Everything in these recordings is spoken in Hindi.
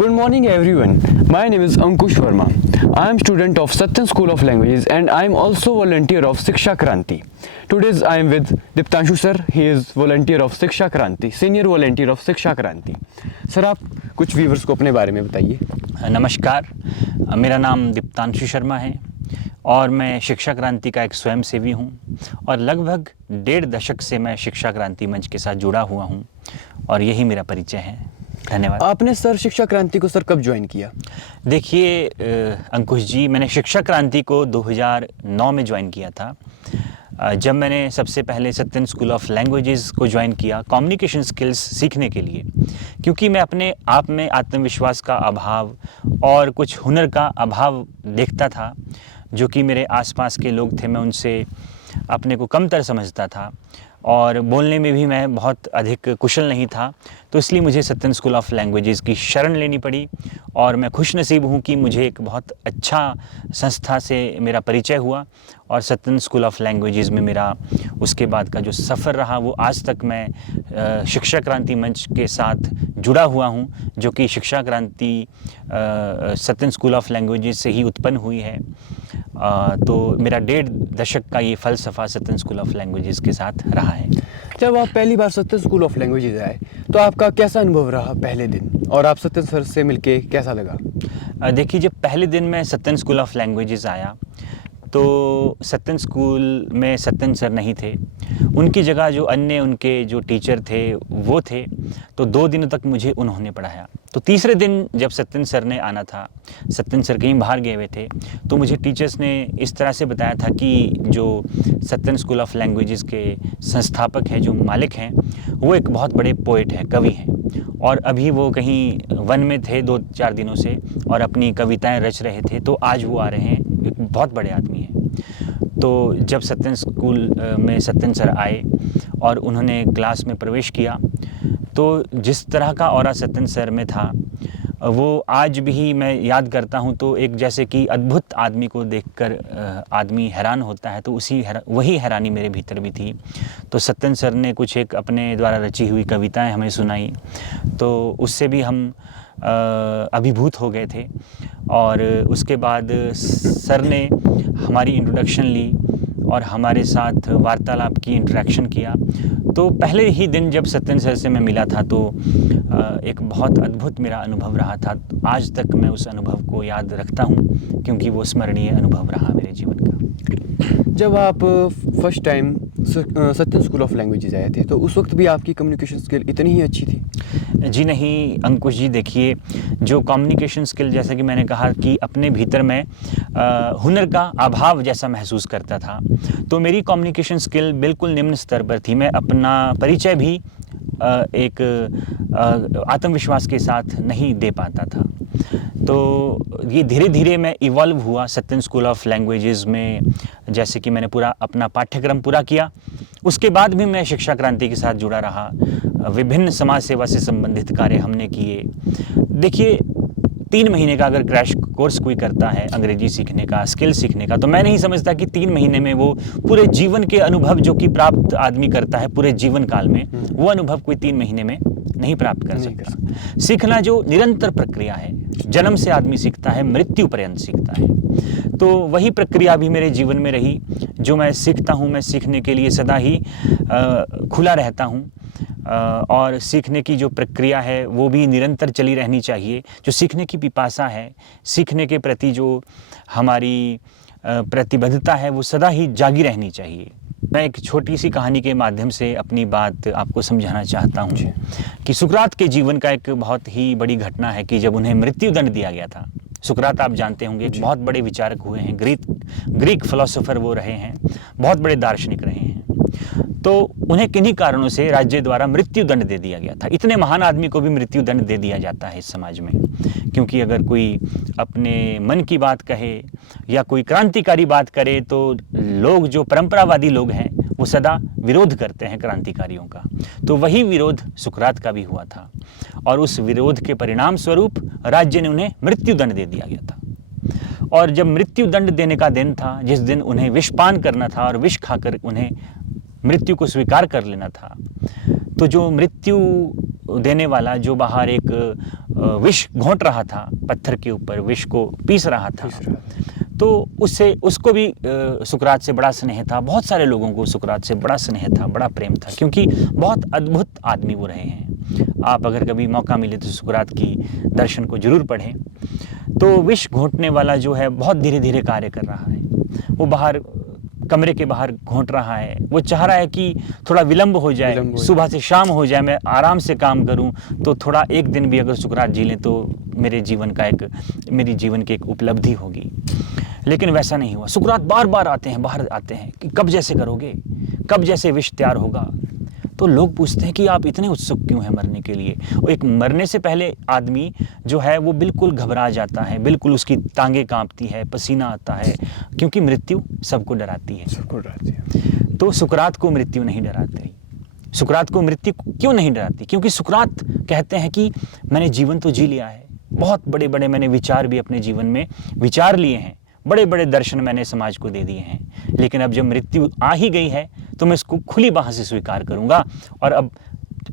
Good morning everyone. My name is Ankush Verma. I am student of Satyan School of Languages and I am also volunteer of Shiksha Kranti. Today I am with Diptanshu sir. He is volunteer of Shiksha Kranti, senior volunteer of Shiksha Kranti. Sir आप कुछ व्यूवर्स को अपने बारे में बताइए। नमस्कार, मेरा नाम दीप्तांशु शर्मा है और मैं शिक्षा क्रांति का एक स्वयंसेवी हूँ और लगभग 1.5 दशक से मैं शिक्षा क्रांति मंच के साथ जुड़ा हुआ हूँ और यही मेरा परिचय है। धन्यवाद। आपने सर शिक्षा क्रांति को सर कब ज्वाइन किया? देखिए अंकुश जी, मैंने शिक्षा क्रांति को 2009 में ज्वाइन किया था। जब मैंने सबसे पहले सत्यन स्कूल ऑफ लैंग्वेजेस को ज्वाइन किया कम्युनिकेशन स्किल्स सीखने के लिए, क्योंकि मैं अपने आप में आत्मविश्वास का अभाव और कुछ हुनर का अभाव देखता था। जो कि मेरे आसपास के लोग थे, मैं उनसे अपने को कमतर समझता था और बोलने में भी मैं बहुत अधिक कुशल नहीं था। तो इसलिए मुझे सत्यन स्कूल ऑफ लैंग्वेजेस की शरण लेनी पड़ी और मैं खुशनसीब हूँ कि मुझे एक बहुत अच्छा संस्था से मेरा परिचय हुआ और सत्यन स्कूल ऑफ लैंग्वेजेस में मेरा उसके बाद का जो सफ़र रहा वो आज तक मैं शिक्षा क्रांति मंच के साथ जुड़ा हुआ हूँ, जो कि शिक्षा क्रांति सत्यन स्कूल ऑफ लैंग्वेजेस से ही उत्पन्न हुई है। तो मेरा 1.5 दशक का ये फ़लसफ़ा सत्यन स्कूल ऑफ लैंग्वेजेस के साथ रहा है। जब आप पहली बार सत्यन स्कूल ऑफ लैंग्वेजेस आए तो आपका कैसा अनुभव रहा पहले दिन, और आप सत्यन सर से मिलके कैसा लगा? देखिए, जब पहले दिन मैं सत्यन स्कूल ऑफ लैंग्वेजेस आया तो सत्यन स्कूल में सत्यन सर नहीं थे, उनकी जगह जो अन्य उनके जो टीचर थे वो थे। तो 2 दिनों तक मुझे उन्होंने पढ़ाया। तो तीसरे दिन जब सत्यन सर ने आना था, सत्यन सर कहीं बाहर गए हुए थे, तो मुझे टीचर्स ने इस तरह से बताया था कि जो सत्यन स्कूल ऑफ लैंग्वेजेस के संस्थापक हैं, जो मालिक हैं, वो एक बहुत बड़े पोइट हैं, कवि हैं और अभी वो कहीं वन में थे 2-4 दिनों से और अपनी कविताएं रच रहे थे। तो आज वो आ रहे हैं, एक बहुत बड़े आदमी हैं। तो जब सत्यन स्कूल में सत्यन सर आए और उन्होंने क्लास में प्रवेश किया तो जिस तरह का ऑरा सत्यन सर में था वो आज भी मैं याद करता हूँ। तो एक जैसे कि अद्भुत आदमी को देखकर आदमी हैरान होता है, तो वही हैरानी मेरे भीतर भी थी। तो सत्यन सर ने कुछ एक अपने द्वारा रची हुई कविताएं हमें सुनाई, तो उससे भी हम अभिभूत हो गए थे। और उसके बाद सर ने हमारी इंट्रोडक्शन ली और हमारे साथ वार्तालाप की, इंटरेक्शन किया। तो पहले ही दिन जब सत्यन सर से मैं मिला था तो एक बहुत अद्भुत मेरा अनुभव रहा था। आज तक मैं उस अनुभव को याद रखता हूँ क्योंकि वो स्मरणीय अनुभव रहा मेरे जीवन का। जब आप first time Satyan school of languages आए थे तो उस वक्त भी आपकी कम्युनिकेशन स्किल इतनी ही अच्छी थी? जी नहीं अंकुश जी, देखिए जो कम्युनिकेशन स्किल, जैसा कि मैंने कहा कि अपने भीतर में हुनर का अभाव जैसा महसूस करता था, तो मेरी कम्युनिकेशन स्किल बिल्कुल निम्न स्तर पर थी। मैं अपना परिचय भी एक आत्मविश्वास के साथ नहीं दे पाता था। तो ये धीरे धीरे मैं इवॉल्व हुआ सत्यन स्कूल ऑफ लैंग्वेजेस में। जैसे कि मैंने पूरा अपना पाठ्यक्रम पूरा किया, उसके बाद भी मैं शिक्षा क्रांति के साथ जुड़ा रहा। विभिन्न समाज सेवा से संबंधित कार्य हमने किए। देखिए 3 महीने का अगर क्रैश कोर्स कोई करता है अंग्रेजी सीखने का, स्किल सीखने का, तो मैं नहीं समझता कि 3 महीने में वो पूरे जीवन के अनुभव जो कि प्राप्त आदमी करता है पूरे जीवन काल में, वो अनुभव कोई 3 महीने में नहीं प्राप्त कर सकता। सीखना जो निरंतर प्रक्रिया है, जन्म से आदमी सीखता है, मृत्यु पर्यंत सीखता है। तो वही प्रक्रिया भी मेरे जीवन में रही। जो मैं सीखता हूँ, मैं सीखने के लिए सदा ही खुला रहता हूँ और सीखने की जो प्रक्रिया है वो भी निरंतर चली रहनी चाहिए। जो सीखने की पिपासा है, सीखने के प्रति जो हमारी प्रतिबद्धता है, वो सदा ही जागी रहनी चाहिए। मैं एक छोटी सी कहानी के माध्यम से अपनी बात आपको समझाना चाहता हूँ कि सुकरात के जीवन का एक बहुत ही बड़ी घटना है कि जब उन्हें मृत्यु दंड दिया गया था। सुकरात आप जानते होंगे, एक बहुत बड़े विचारक हुए हैं, ग्रीक फिलोसोफर वो रहे हैं, बहुत बड़े दार्शनिक रहे हैं। तो उन्हें किन्हीं कारणों से राज्य द्वारा मृत्यु दंड दे दिया गया था। इतने महान आदमी को भी मृत्यु दंड दे दिया जाता है इस समाज में, क्योंकि अगर कोई अपने मन की बात कहे या कोई क्रांतिकारी बात करे तो लोग, जो परंपरावादी लोग हैं, वो सदा विरोध करते हैं क्रांतिकारियों का। तो वही विरोध सुकरात का भी हुआ था और उस विरोध के परिणाम स्वरूप राज्य ने उन्हें मृत्यु दंड दे दिया गया था। और जब मृत्यु दंड देने का दिन था, जिस दिन उन्हें विषपान करना था और विष खाकर उन्हें मृत्यु को स्वीकार कर लेना था, तो जो मृत्यु देने वाला, जो बाहर एक विष घोंट रहा था, पत्थर के ऊपर विष को पीस रहा था, तो उससे उसको भी सुकरात से बड़ा स्नेह था। बहुत सारे लोगों को सुकरात से बड़ा स्नेह था, बड़ा प्रेम था, क्योंकि बहुत अद्भुत आदमी वो रहे हैं। आप अगर कभी मौका मिले तो सुकरात की दर्शन को जरूर पढ़ें। तो विष घोंटने वाला जो है बहुत धीरे धीरे कार्य कर रहा है। वो बाहर कमरे के बाहर घोंट रहा है। वो चाह रहा है कि थोड़ा विलंब हो जाए, सुबह से शाम हो जाए, मैं आराम से काम करूं, तो थोड़ा एक दिन भी अगर सुकरात जी लें तो मेरी जीवन की एक उपलब्धि होगी। लेकिन वैसा नहीं हुआ। सुकरात बार बार आते हैं, बाहर आते हैं कि कब जैसे करोगे, कब जैसे विष तैयार होगा। तो लोग पूछते हैं कि आप इतने उत्सुक क्यों हैं मरने के लिए। और एक मरने से पहले आदमी जो है वो बिल्कुल घबरा जाता है, बिल्कुल उसकी टांगें कांपती है, पसीना आता है, क्योंकि मृत्यु सबको डराती है। तो सुकरात को मृत्यु नहीं डराती। सुकरात को मृत्यु क्यों नहीं डराती? क्योंकि सुकरात कहते हैं कि मैंने जीवन तो जी लिया है, बहुत बड़े बड़े मैंने विचार भी अपने जीवन में विचार लिए हैं, बड़े बड़े दर्शन मैंने समाज को दे दिए हैं, लेकिन अब जब मृत्यु आ ही गई है तो मैं इसको खुली बाहों से स्वीकार करूंगा। और अब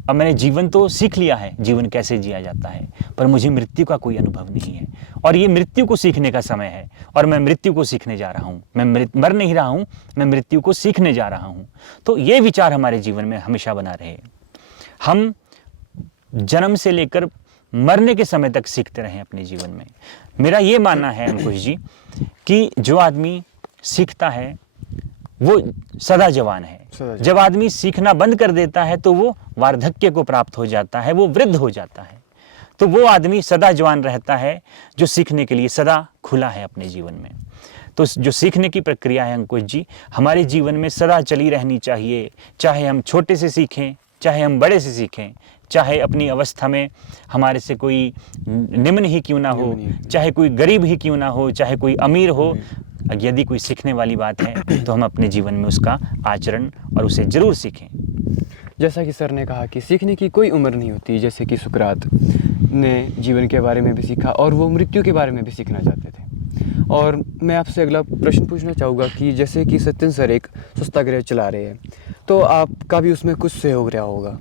मैंने जीवन तो सीख लिया है, जीवन कैसे जिया जाता है, पर मुझे मृत्यु का कोई अनुभव नहीं है। और ये मृत्यु को सीखने का समय है, और मैं मृत्यु को सीखने जा रहा हूँ। मैं मर नहीं रहा हूँ, मैं मृत्यु को सीखने जा रहा हूँ। तो ये विचार हमारे जीवन में हमेशा बना रहे। हम जन्म से लेकर मरने के समय तक सीखते रहें अपने जीवन में। मेरा ये मानना है अंकुश जी कि जो आदमी सीखता है वो सदा जवान है। जब आदमी सीखना बंद कर देता है तो वो वार्धक्य को प्राप्त हो जाता है, वो वृद्ध हो जाता है। तो वो आदमी सदा जवान रहता है जो सीखने के लिए सदा खुला है अपने जीवन में। तो जो सीखने की प्रक्रिया है अंकुश जी, हमारे जीवन में सदा चली रहनी चाहिए। चाहे हम छोटे से सीखें, चाहे हम बड़े से सीखें, चाहे अपनी अवस्था में हमारे से कोई निम्न ही क्यों ना हो, चाहे कोई गरीब ही क्यों ना हो, चाहे कोई अमीर हो, यदि कोई सीखने वाली बात है तो हम अपने जीवन में उसका आचरण और उसे जरूर सीखें। जैसा कि सर ने कहा कि सीखने की कोई उम्र नहीं होती, जैसे कि सुकरात ने जीवन के बारे में भी सीखा और वो मृत्यु के बारे में भी सीखना चाहते थे। और मैं आपसे अगला प्रश्न पूछना चाहूँगा कि जैसे कि सत्यन सर एक सत्याग्रह चला रहे हैं, तो आपका भी उसमें कुछ सहयोग रहा होगा,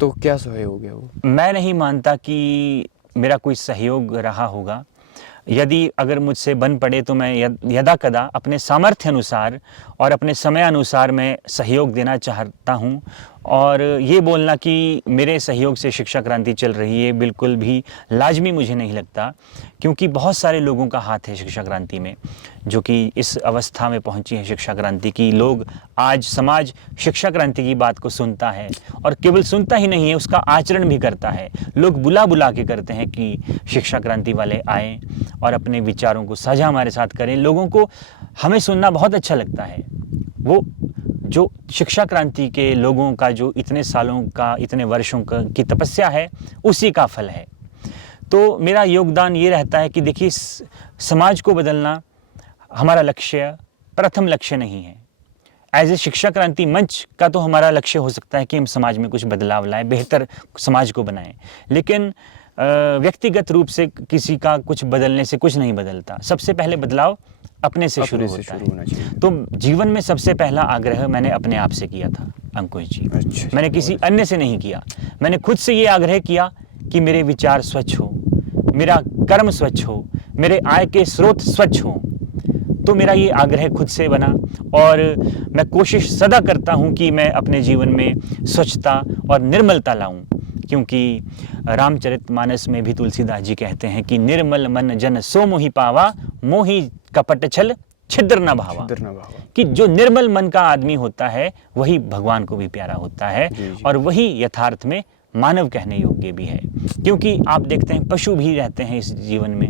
तो क्या सहयोग है वो? मैं नहीं मानता कि मेरा कोई सहयोग रहा होगा। यदि अगर मुझसे बन पड़े तो मैं यदा कदा अपने सामर्थ्य अनुसार और अपने समय अनुसार मैं सहयोग देना चाहता हूँ। और ये बोलना कि मेरे सहयोग से शिक्षा क्रांति चल रही है बिल्कुल भी लाजमी मुझे नहीं लगता, क्योंकि बहुत सारे लोगों का हाथ है शिक्षा क्रांति में, जो कि इस अवस्था में पहुंची है शिक्षा क्रांति की। लोग आज समाज शिक्षा क्रांति की बात को सुनता है, और केवल सुनता ही नहीं है, उसका आचरण भी करता है। लोग बुला बुला के करते हैं कि शिक्षा क्रांति वाले आएँ और अपने विचारों को साझा हमारे साथ करें। लोगों को हमें सुनना बहुत अच्छा लगता है। वो जो शिक्षा क्रांति के लोगों का जो इतने सालों का, इतने वर्षों का की तपस्या है, उसी का फल है। तो मेरा योगदान ये रहता है कि देखिए, समाज को बदलना हमारा लक्ष्य, प्रथम लक्ष्य नहीं है। एज ए शिक्षा क्रांति मंच का तो हमारा लक्ष्य हो सकता है कि हम समाज में कुछ बदलाव लाएं, बेहतर समाज को बनाएं, लेकिन व्यक्तिगत रूप से किसी का कुछ बदलने से कुछ नहीं बदलता। सबसे पहले बदलाव अपने से शुरू होता है। तो जीवन में सबसे पहला आग्रह मैंने अपने आप से किया था अंकुश जी। अच्छा, मैंने किसी अन्य से नहीं किया। मैंने खुद से ये आग्रह किया कि मेरे विचार स्वच्छ हो, मेरा कर्म स्वच्छ हो, मेरे आय के स्रोत स्वच्छ हो। तो मेरा ये आग्रह खुद से बना, और मैं कोशिश सदा करता हूँ कि मैं अपने जीवन में स्वच्छता और निर्मलता लाऊं, क्योंकि रामचरितमानस में भी तुलसीदास जी कहते हैं कि निर्मल मन जन सो मोहि पावा, मोहि कपट छल छिद्र न भावा। कि जो निर्मल मन का आदमी होता है वही भगवान को भी प्यारा होता है, और वही यथार्थ में मानव कहने योग्य भी है। क्योंकि आप देखते हैं पशु भी रहते हैं इस जीवन में,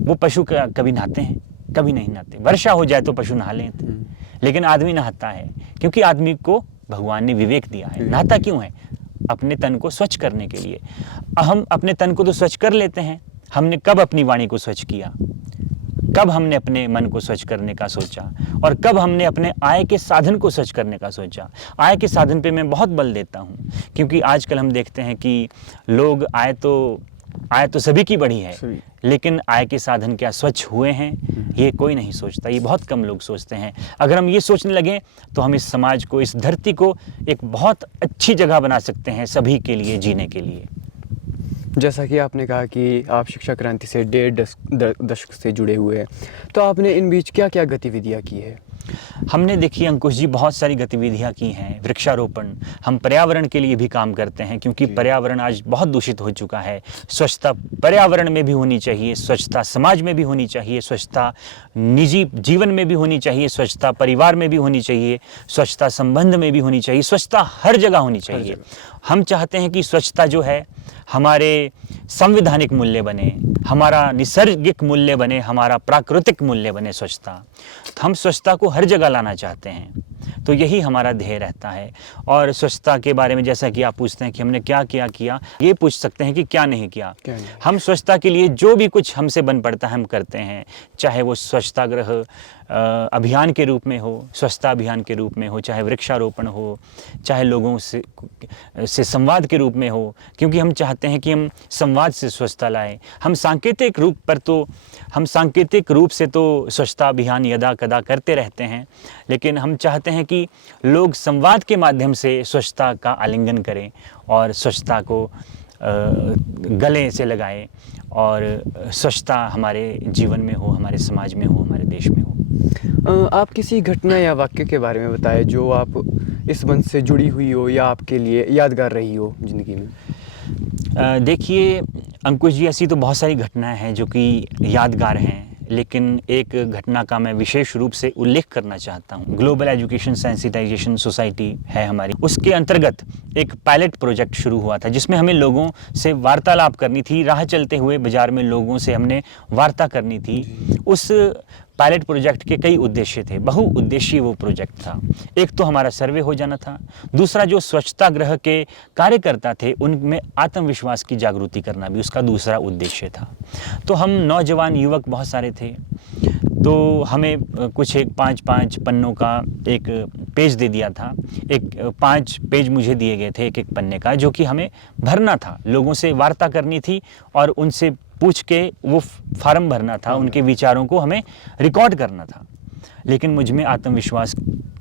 वो पशु कभी नहाते हैं, कभी नहीं नहाते। वर्षा हो जाए तो पशु नहा लेते हैं, लेकिन आदमी नहाता है, क्योंकि आदमी को भगवान ने विवेक दिया है। नहाता क्यों है? अपने तन को स्वच्छ करने के लिए। हम अपने तन को तो स्वच्छ कर लेते हैं, हमने कब अपनी वाणी को स्वच्छ किया? कब हमने अपने मन को स्वच्छ करने का सोचा? और कब हमने अपने आय के साधन को स्वच्छ करने का सोचा? आय के साधन पे मैं बहुत बल देता हूँ, क्योंकि आजकल हम देखते हैं कि लोग आय तो सभी की बढ़ी है, लेकिन आय के साधन क्या स्वच्छ हुए हैं, ये कोई नहीं सोचता। ये बहुत कम लोग सोचते हैं। अगर हम ये सोचने लगें तो हम इस समाज को, इस धरती को एक बहुत अच्छी जगह बना सकते हैं सभी के लिए जीने के लिए। जैसा कि आपने कहा कि आप शिक्षा क्रांति से 1.5 दशक से जुड़े हुए हैं, तो आपने इन बीच क्या क्या गतिविधियां की है? हमने देखिए अंकुश जी बहुत सारी गतिविधियां की हैं। वृक्षारोपण, हम पर्यावरण के लिए भी काम करते हैं क्योंकि पर्यावरण आज बहुत दूषित हो चुका है। स्वच्छता पर्यावरण में भी होनी चाहिए, स्वच्छता समाज में भी होनी चाहिए, स्वच्छता निजी जीवन में भी होनी चाहिए, स्वच्छता परिवार में भी होनी चाहिए, स्वच्छता संबंध में भी होनी चाहिए, स्वच्छता हर जगह होनी चाहिए। हम चाहते हैं कि स्वच्छता जो है हमारे संवैधानिक मूल्य बने, हमारा निसर्गिक मूल्य बने, हमारा प्राकृतिक मूल्य बने स्वच्छता। हम स्वच्छता को हर जगह लाना चाहते हैं, तो यही हमारा ध्येय रहता है। और स्वच्छता के बारे में जैसा कि आप पूछते हैं कि हमने क्या किया, ये पूछ सकते हैं कि क्या नहीं किया। हम स्वच्छता के लिए जो भी कुछ हमसे बन पड़ता है हम करते हैं, चाहे वो स्वच्छतागृह अभियान के रूप में हो, स्वच्छता अभियान के रूप में हो, चाहे वृक्षारोपण हो, चाहे लोगों से संवाद के रूप में हो, क्योंकि हम चाहते हैं कि हम संवाद से स्वच्छता लाएं। हम सांकेतिक रूप से तो स्वच्छता अभियान यदा कदा करते रहते हैं, लेकिन हम चाहते हैं कि लोग संवाद के माध्यम से स्वच्छता का आलिंगन करें और स्वच्छता को गले से लगाएं और स्वच्छता हमारे जीवन में हो, हमारे समाज में हो, हमारे देश में हो। आप किसी घटना या वाक्य के बारे में बताएं जो आप इस मंच से जुड़ी हुई हो या आपके लिए यादगार रही हो जिंदगी में। देखिए अंकुश जी, ऐसी तो बहुत सारी घटनाएं हैं जो कि यादगार हैं, लेकिन एक घटना का मैं विशेष रूप से उल्लेख करना चाहता हूँ। ग्लोबल एजुकेशन सेंसिटाइजेशन सोसाइटी है हमारी, उसके अंतर्गत एक पायलट प्रोजेक्ट शुरू हुआ था जिसमें हमें लोगों से वार्तालाप करनी थी। राह चलते हुए बाजार में लोगों से हमने वार्ता करनी थी। उस पायलट प्रोजेक्ट के कई उद्देश्य थे, बहुउद्देशीय वो प्रोजेक्ट था। एक तो हमारा सर्वे हो जाना था, दूसरा जो स्वच्छता गृह के कार्यकर्ता थे उनमें आत्मविश्वास की जागृति करना भी उसका दूसरा उद्देश्य था। तो हम नौजवान युवक बहुत सारे थे, तो हमें कुछ एक 5-5 पन्नों का एक पेज दे दिया था। 5 पेज मुझे दिए गए थे एक पन्ने का, जो कि हमें भरना था, लोगों से वार्ता करनी थी और उनसे पूछ के वो फार्म भरना था, उनके विचारों को हमें रिकॉर्ड करना था। लेकिन मुझ में आत्मविश्वास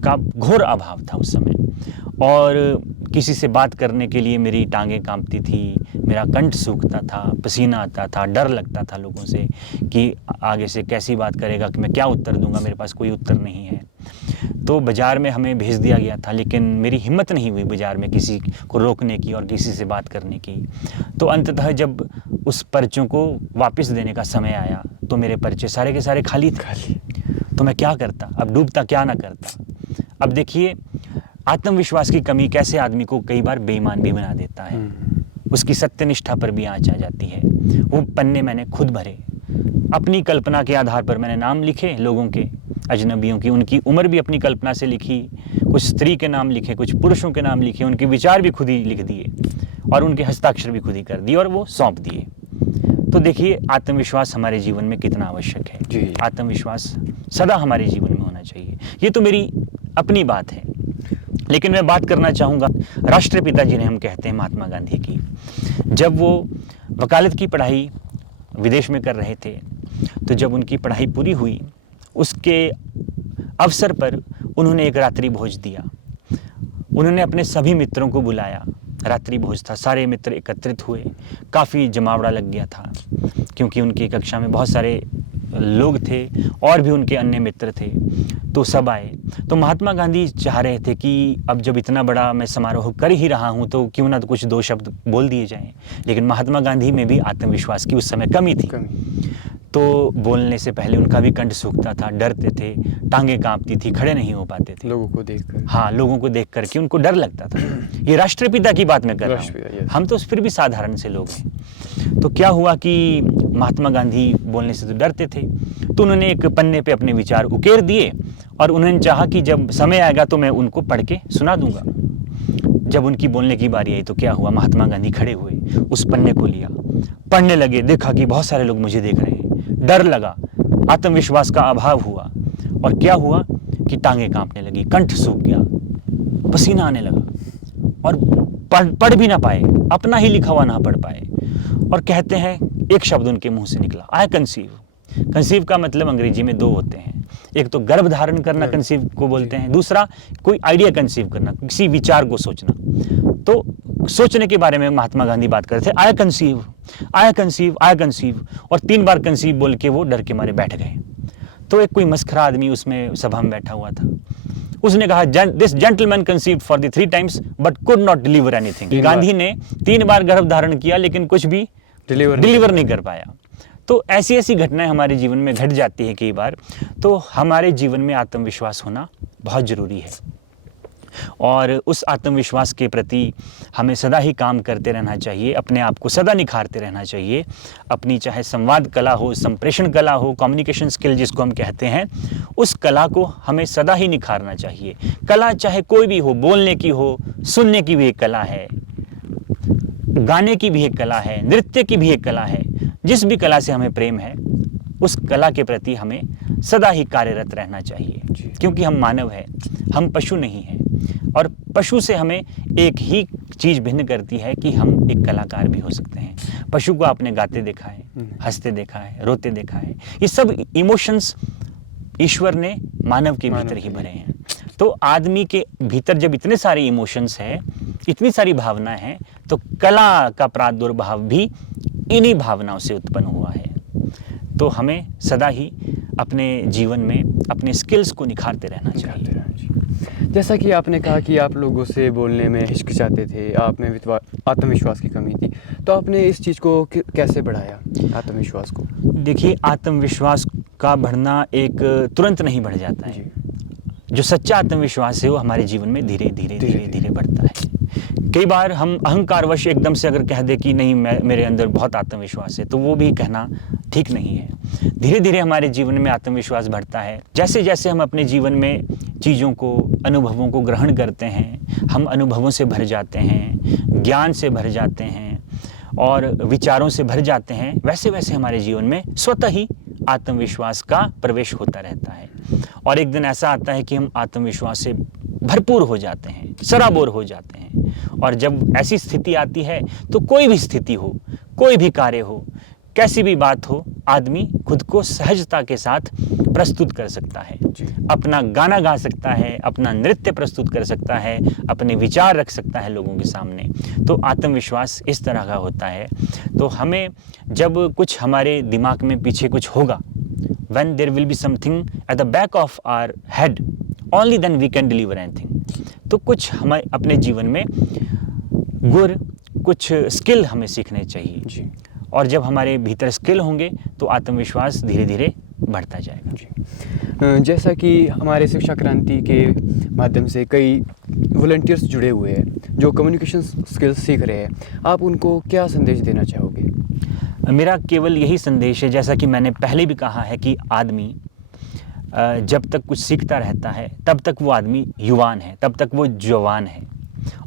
का घोर अभाव था उस समय और किसी से बात करने के लिए मेरी टांगें कांपती थी, मेरा कंठ सूखता था, पसीना आता था, डर लगता था लोगों से कि आगे से कैसी बात करेगा, कि मैं क्या उत्तर दूंगा, मेरे पास कोई उत्तर नहीं है। तो बाज़ार में हमें भेज दिया गया था, लेकिन मेरी हिम्मत नहीं हुई बाज़ार में किसी को रोकने की और किसी से बात करने की। तो अंततः जब उस पर्चों को वापस देने का समय आया तो मेरे पर्चे सारे के सारे खाली थे। तो मैं क्या करता, अब डूबता क्या ना करता। अब देखिए आत्मविश्वास की कमी कैसे आदमी को कई बार बेईमान भी बना देता है, उसकी सत्यनिष्ठा पर भी आँच आ जाती है। वो पन्ने मैंने खुद भरे, अपनी कल्पना के आधार पर मैंने नाम लिखे लोगों के, अजनबियों की, उनकी उम्र भी अपनी कल्पना से लिखी, कुछ स्त्री के नाम लिखे, कुछ पुरुषों के नाम लिखे, उनके विचार भी खुद ही लिख दिए और उनके हस्ताक्षर भी खुद ही कर दिए और वो सौंप दिए। तो देखिए आत्मविश्वास हमारे जीवन में कितना आवश्यक है। आत्मविश्वास सदा हमारे जीवन में होना चाहिए। ये तो मेरी अपनी बात है, लेकिन मैं बात करना चाहूँगा राष्ट्रपिता जिन्हें हम कहते हैं महात्मा गांधी की। जब वो वकालत की पढ़ाई विदेश में कर रहे थे, तो जब उनकी पढ़ाई पूरी हुई उसके अवसर पर उन्होंने एक रात्रि भोज दिया। उन्होंने अपने सभी मित्रों को बुलाया, रात्रि भोज था, सारे मित्र एकत्रित हुए, काफ़ी जमावड़ा लग गया था क्योंकि उनकी कक्षा में बहुत सारे लोग थे और भी उनके अन्य मित्र थे, तो सब आए। तो महात्मा गांधी चाह रहे थे कि अब जब इतना बड़ा मैं समारोह कर ही रहा हूं तो क्यों ना तो कुछ 2 शब्द बोल दिए जाएं। लेकिन महात्मा गांधी में भी आत्मविश्वास की उस समय कमी थी, तो बोलने से पहले उनका भी कंठ सूखता था, डरते थे, टांगें कांपती थी, खड़े नहीं हो पाते थे लोगों को देखकर। हाँ, लोगों को देख करके उनको डर लगता था। ये राष्ट्रपिता की बात मैं कर रहा हूँ, हम तो फिर भी साधारण से लोग हैं। तो क्या हुआ कि महात्मा गांधी बोलने से तो डरते थे, तो उन्होंने एक पन्ने पे अपने विचार उकेर दिए और उन्होंने चाहा कि जब समय आएगा तो मैं उनको पढ़ के सुना दूंगा। जब उनकी बोलने की बारी आई तो क्या हुआ, महात्मा गांधी खड़े हुए, उस पन्ने को लिया, पढ़ने लगे, देखा कि बहुत सारे लोग मुझे देख रहे हैं, डर लगा, आत्मविश्वास का अभाव हुआ और क्या हुआ कि टांगें कांपने लगी, कंठ सूख गया, पसीना आने लगा और पढ़ भी ना पाए, अपना ही लिखा हुआ ना पढ़ पाए। और कहते हैं एक शब्द उनके मुंह से निकला, आई कंसीव। कंसीव का मतलब अंग्रेजी में 2 होते हैं, एक तो गर्भ धारण करना कंसीव को बोलते हैं, दूसरा कोई आइडिया कंसीव करना, किसी विचार को सोचना। तो सोचने के बारे में महात्मा गांधी बात करते थे, आई कंसीव, आई कंसीव, आई कंसीव, और 3 बार कंसीव बोल के वो डर के मारे बैठ गए। तो एक कोई मस्खरा आदमी उसमें सभा में बैठा हुआ था, उसने कहा this gentleman conceived for the 3 times but could not deliver anything. Gandhi ने 3 बार गर्भ धारण किया लेकिन कुछ भी डिलीवर नहीं कर पाया। तो ऐसी ऐसी घटनाएं हमारे जीवन में घट जाती है कई बार। तो हमारे जीवन में आत्मविश्वास होना बहुत ज़रूरी है, और उस आत्मविश्वास के प्रति हमें सदा ही काम करते रहना चाहिए, अपने आप को सदा निखारते रहना चाहिए। अपनी चाहे संवाद कला हो, संप्रेषण कला हो, कम्युनिकेशन स्किल जिसको हम कहते हैं, उस कला को हमें सदा ही निखारना चाहिए। कला चाहे कोई भी हो, बोलने की हो, सुनने की भी एक कला है, गाने की भी एक कला है, नृत्य की भी एक कला है। जिस भी कला से हमें प्रेम है, उस कला के प्रति हमें सदा ही कार्यरत रहना चाहिए, क्योंकि हम मानव हैं, हम पशु नहीं हैं। और पशु से हमें एक ही चीज़ भिन्न करती है कि हम एक कलाकार भी हो सकते हैं। पशु को आपने गाते देखा है, हंसते देखा है, रोते देखा है। ये सब इमोशंस ईश्वर ने मानव के भीतर ही भरे हैं। तो आदमी के भीतर जब इतने सारे इमोशंस हैं, इतनी सारी भावनाएं हैं, तो कला का प्रादुर्भाव भी इन्हीं भावनाओं से उत्पन्न हुआ है। तो हमें सदा ही अपने जीवन में अपने स्किल्स को निखारते रहना चाहिए। जैसा कि आपने कहा कि आप लोगों से बोलने में हिचकिचाते थे, आप में आत्मविश्वास की कमी थी, तो आपने इस चीज़ को कैसे बढ़ाया, आत्मविश्वास को? देखिए, आत्मविश्वास का बढ़ना एक तुरंत नहीं बढ़ जाता है। जो सच्चा आत्मविश्वास है वो हमारे जीवन में धीरे धीरे बढ़ता है। कई बार हम अहंकारवश एकदम से अगर कह दे कि नहीं मेरे अंदर बहुत आत्मविश्वास है, तो वो भी कहना ठीक नहीं है। धीरे धीरे हमारे जीवन में आत्मविश्वास बढ़ता है। जैसे जैसे हम अपने जीवन में चीज़ों को, अनुभवों को ग्रहण करते हैं, हम अनुभवों से भर जाते हैं, ज्ञान से भर जाते हैं और विचारों से भर जाते हैं, वैसे वैसे हमारे जीवन में स्वतः ही आत्मविश्वास का प्रवेश होता रहता है। और एक दिन ऐसा आता है कि हम आत्मविश्वास से भरपूर हो जाते हैं, सराबोर हो जाते हैं। और जब ऐसी स्थिति आती है तो कोई भी स्थिति हो, कोई भी कार्य हो, कैसी भी बात हो, आदमी खुद को सहजता के साथ प्रस्तुत कर सकता है, अपना गाना गा सकता है, अपना नृत्य प्रस्तुत कर सकता है, अपने विचार रख सकता है लोगों के सामने। तो आत्मविश्वास इस तरह का होता है। तो हमें जब कुछ हमारे दिमाग में पीछे कुछ होगा, when there will be something at the back of our head, only then we can deliver anything। तो कुछ हमें अपने जीवन में गुर, कुछ स्किल हमें सीखने चाहिए जी। और जब हमारे भीतर स्किल होंगे तो आत्मविश्वास धीरे धीरे बढ़ता जाएगा जी। जैसा कि हमारे शिक्षा क्रांति के माध्यम से कई वॉलंटियर्स जुड़े हुए हैं जो कम्युनिकेशन स्किल्स सीख रहे हैं, आप उनको क्या संदेश देना चाहोगे? मेरा केवल यही संदेश है, जैसा कि मैंने पहले भी कहा है, कि आदमी जब तक कुछ सीखता रहता है तब तक वो आदमी युवान है, तब तक वो जवान है।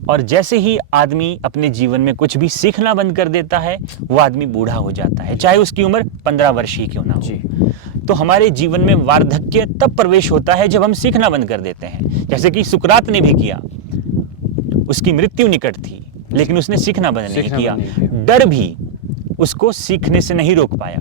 और जैसे ही आदमी अपने जीवन में कुछ भी सीखना बंद कर देता है, वो आदमी बूढ़ा हो जाता है, चाहे उसकी उम्र 15 वर्ष ही क्यों ना हो। तो हमारे जीवन में वार्धक्य तब प्रवेश होता है जब हम सीखना बंद कर देते हैं। जैसे कि सुकरात ने भी किया, उसकी मृत्यु निकट थी लेकिन उसने सीखना बंद नहीं किया। डर भी उसको सीखने से नहीं रोक पाया।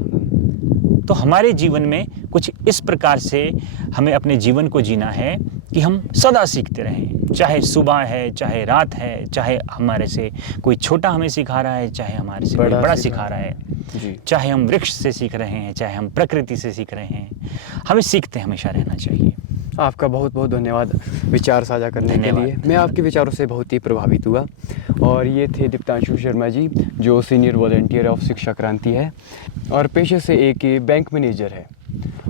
तो हमारे जीवन में कुछ इस प्रकार से हमें अपने जीवन को जीना है कि हम सदा सीखते रहें, चाहे सुबह है, चाहे रात है, चाहे हमारे से कोई छोटा हमें सिखा रहा है, चाहे हमारे से कोई बड़ा सिखा रहा है, चाहे हम वृक्ष से सीख रहे हैं, चाहे हम प्रकृति से सीख रहे हैं, हमें सीखते हमेशा रहना चाहिए। आपका बहुत बहुत धन्यवाद विचार साझा करने के लिए। मैं आपके विचारों से बहुत ही प्रभावित हुआ। और ये थे दीप्तांशु शर्मा जी, जो सीनियर वॉलंटियर ऑफ शिक्षा क्रांति है और पेशे से एक बैंक मैनेजर है।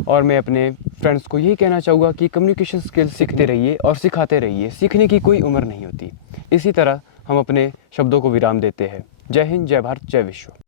और मैं अपने फ्रेंड्स को यही कहना चाहूँगा कि कम्युनिकेशन स्किल सीखते रहिए और सिखाते रहिए। सीखने की कोई उम्र नहीं होती। इसी तरह हम अपने शब्दों को विराम देते हैं। जय हिंद, जय भारत, जय विश्व।